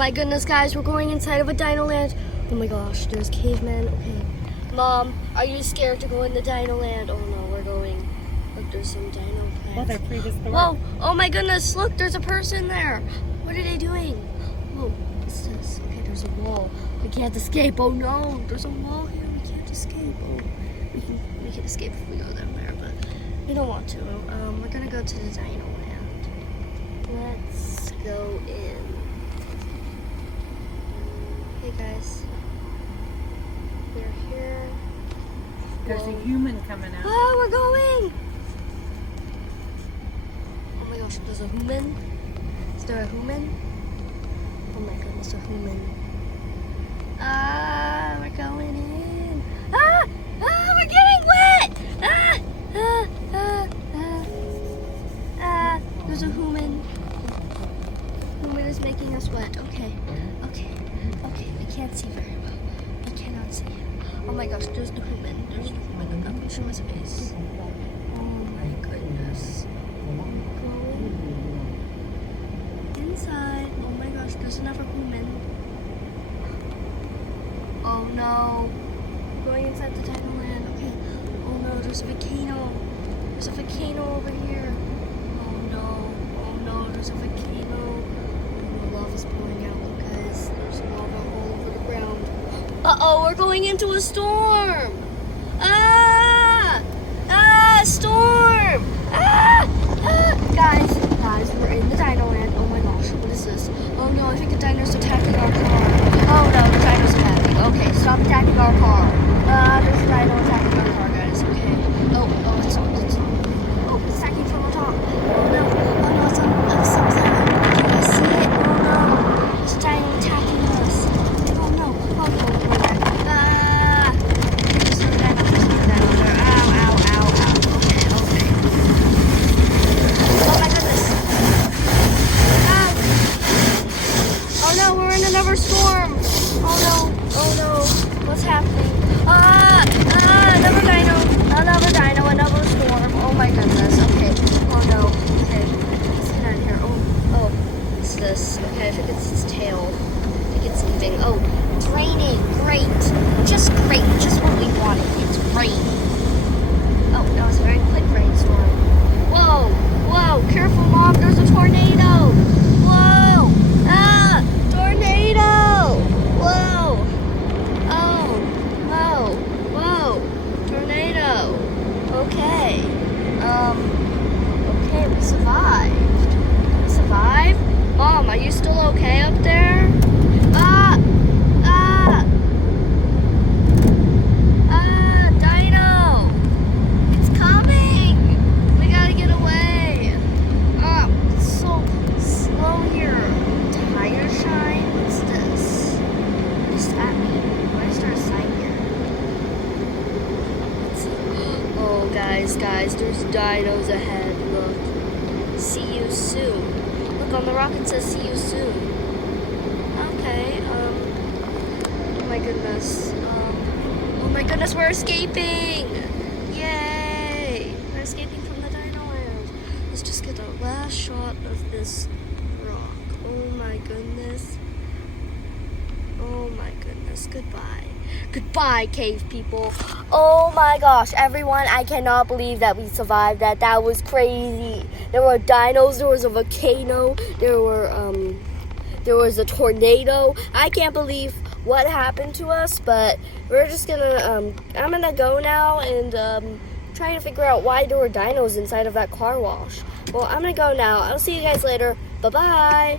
my goodness, guys, we're going inside of a dino land. Oh my gosh, there's cavemen. Okay. Mom, are you scared to go in the dino land? Oh no, we're going. Look, there's some dino plants. Well, they're prehistoric. Whoa, oh my goodness, look, there's a person there. What are they doing? Whoa, what's this? Okay, there's a wall. We can't escape. Oh no, there's a wall here. We can't escape. Oh, we can escape if we go down there, but we don't want to. We're gonna go to the dino land. Let's go in. Hey guys, we're here. There's a human coming out. Oh, we're going! Oh my gosh, there's a human. Is there a human? Oh my goodness, a human. Ah, we're going in. Ah! Ah, we're getting wet! Ah! Ah! Ah! Ah! Ah! There's a human. Human is making us wet. Okay. Okay. Okay. I can't see very well. I cannot see. Oh my gosh, there's the human. There's the human. I'm not going to show his face. Oh my goodness. Go inside. Oh my gosh, there's another human. Oh no. Going inside the dino land. Okay. Oh no, there's a volcano. There's a volcano over here. Oh no. Oh no, there's a volcano. Oh, lava's pouring out, look guys. There's lava all over the ground. Uh-oh, we're going into a storm! Ah! Ah! Storm! Ah! Ah! Guys, we're in the dino land. Oh my gosh, what is this? Oh no, I think the dino's attacking our car. Oh no, the dino's attacking. Okay, stop attacking our car. Ah, there's a dino attacking our car, guys. Okay. Oh, it's attacking from the top. Oh no, it's on the other side. Can you see it? Oh no, it's a dino attacking us. Oh no, ah! There's another dino there. Ow, ow, ow, ow. Okay. Oh my goodness. Ah! Oh no, we're in another storm. Oh no, what's happening? Another dino, another storm. Oh my goodness, okay. Oh no, okay. Let's get out of here. Oh, what's this? Okay, I think it's its tail. I think it's leaving. Oh, it's raining, great. Just what we wanted. It's raining. Oh, that was a very quick rainstorm. Whoa, careful Mom, there's a tornado. Whoa, tornado. Whoa, tornado. Okay, okay, we survived. Mom, are you still okay up there? Dino, it's coming. We gotta get away. It's so slow here. Tire shine, what's this? What is that mean? Why is there a sign here? Let's see. Oh, guys, there's dinos ahead. Look. See you soon. Look on the rock, it says see you soon. Okay, oh my goodness, we're escaping! Yay! We're escaping from the dino land. Let's just get a last shot of this rock. Oh my goodness. Goodbye. Goodbye, cave people. Oh my gosh, everyone, I cannot believe that we survived that. That was crazy. There were dinos, there was a volcano, there was a tornado. I can't believe what happened to us, but we're just gonna, I'm gonna go now and try to figure out why there were dinos inside of that car wash. Well, I'm gonna go now. I'll see you guys later. Bye-bye.